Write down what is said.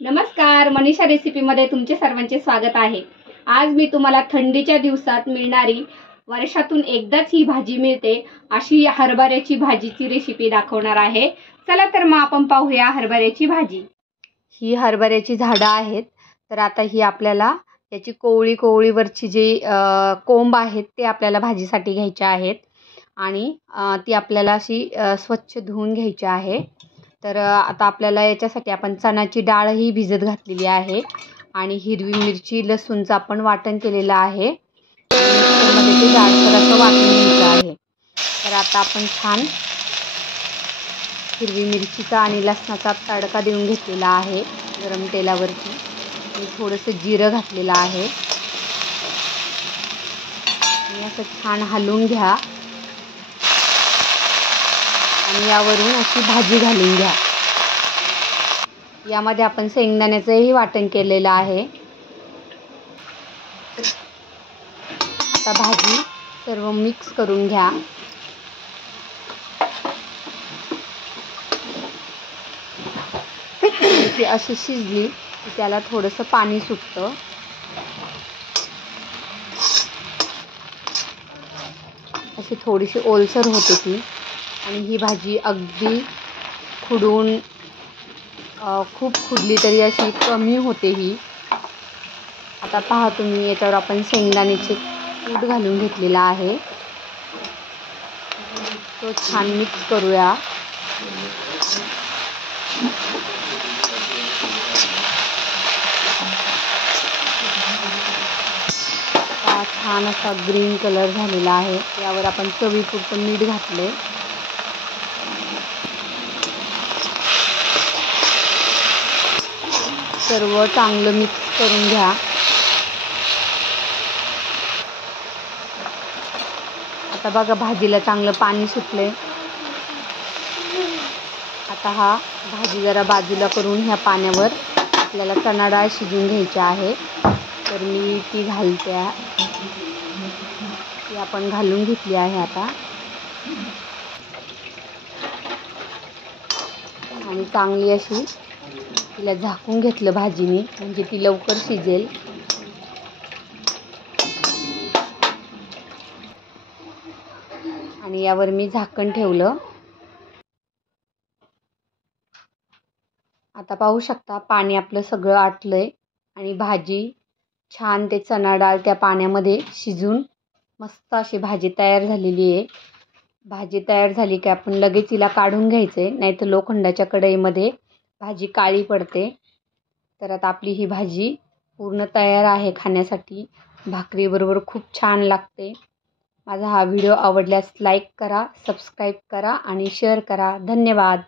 नमस्कार, मनीषा रेसिपीमध्ये तुमचे सर्वांचे स्वागत आहे। आज मी तुम्हाला थंडीच्या दिवसात मिळणारी वर्षातून एकदाच ही भाजी मिळते अशी हरभऱ्याची भाजीची रेसिपी दाखवणार आहे। चला तर मग आपण पाहूया हरभऱ्याची भाजी। ही हरभऱ्याची झाडं आहेत, तर आता ही आपल्याला याची कोवळीवरची जे कोंब आहेत ते आपल्याला भाजीसाठी घ्यायचे आहेत आणि ती आपल्याला अशी स्वच्छ धुवून घ्यायची आहे। तर आता आपल्याला याच्यासाठी आपण चण्याची डाळ ही भिजत घातलेली आहे आणि हिरवी मिरची लसूणचं आपण वाटण केलेलं आहे। मिक्सरमध्ये ते जाडसर असं वाटून घ्यायचं आहे। तर आता आपण छान हिरवी मिरचीचा आणि लसणाचा तडका देऊन घेतलेला आहे गरम तेलावरती आणि थोडंसं जिरं घातलेलं आहे आणि असं छान हलवून घ्या आणि यावरून अशी भाजी घालून घ्या। यामध्ये आपण शेंगदाण्याचंही वाटण केलेलं आहे। आता भाजी सर्व मिक्स करून घ्या। ती अशी शिजली की त्याला थोडंसं पाणी सुटतं। अशी थोडीशी ओलसर होते ती आणि ही भाजी अगदी खुडून खूप खुडली तरी अशी कमी होते ही। आता पहा तुम्ही, याच्यावर आपण शेंगदाण्याचे कूट घालून घेतलेला आहे, तो छान मिक्स करूया। छान असा ग्रीन कलर झालेला आहे। यावर आपण चवीपुरतं मीठ घातले। सर्व चांगलं मिक्स करून घ्या। आता बघा भाजीला चांगलं पाणी सुटले। आता हा भाजी जरा बाजूला करून ह्या पाण्यावर आपल्याला चणा डाळ शिजवून घ्यायची आहे। तर मी ती घालते, ती आपण घालून घेतली आहे आता आणि चांगली अशी तिला झाकून घेतलं भाजीने, म्हणजे ती लवकर शिजेल। आणि यावर मी झाकण ठेवलं। आता पाहू शकता पाणी आपलं सगळं आटलंय आणि भाजी छान ते चणा डाळ त्या पाण्यामध्ये शिजून मस्त अशी भाजी तयार झालेली आहे। भाजी तयार झाली की आपण लगेच तिला काढून घ्यायचे, नाहीतर लोखंडाच्या कढईमध्ये भाजी काळी पडते। तर आता आपली ही भाजी पूर्ण तयार आहे खाण्यासाठी। भाकरीबरोबर खूप छान लागते। माझा हा व्हिडिओ आवडल्यास लाईक करा, सबस्क्राईब करा आणि शेअर करा। धन्यवाद।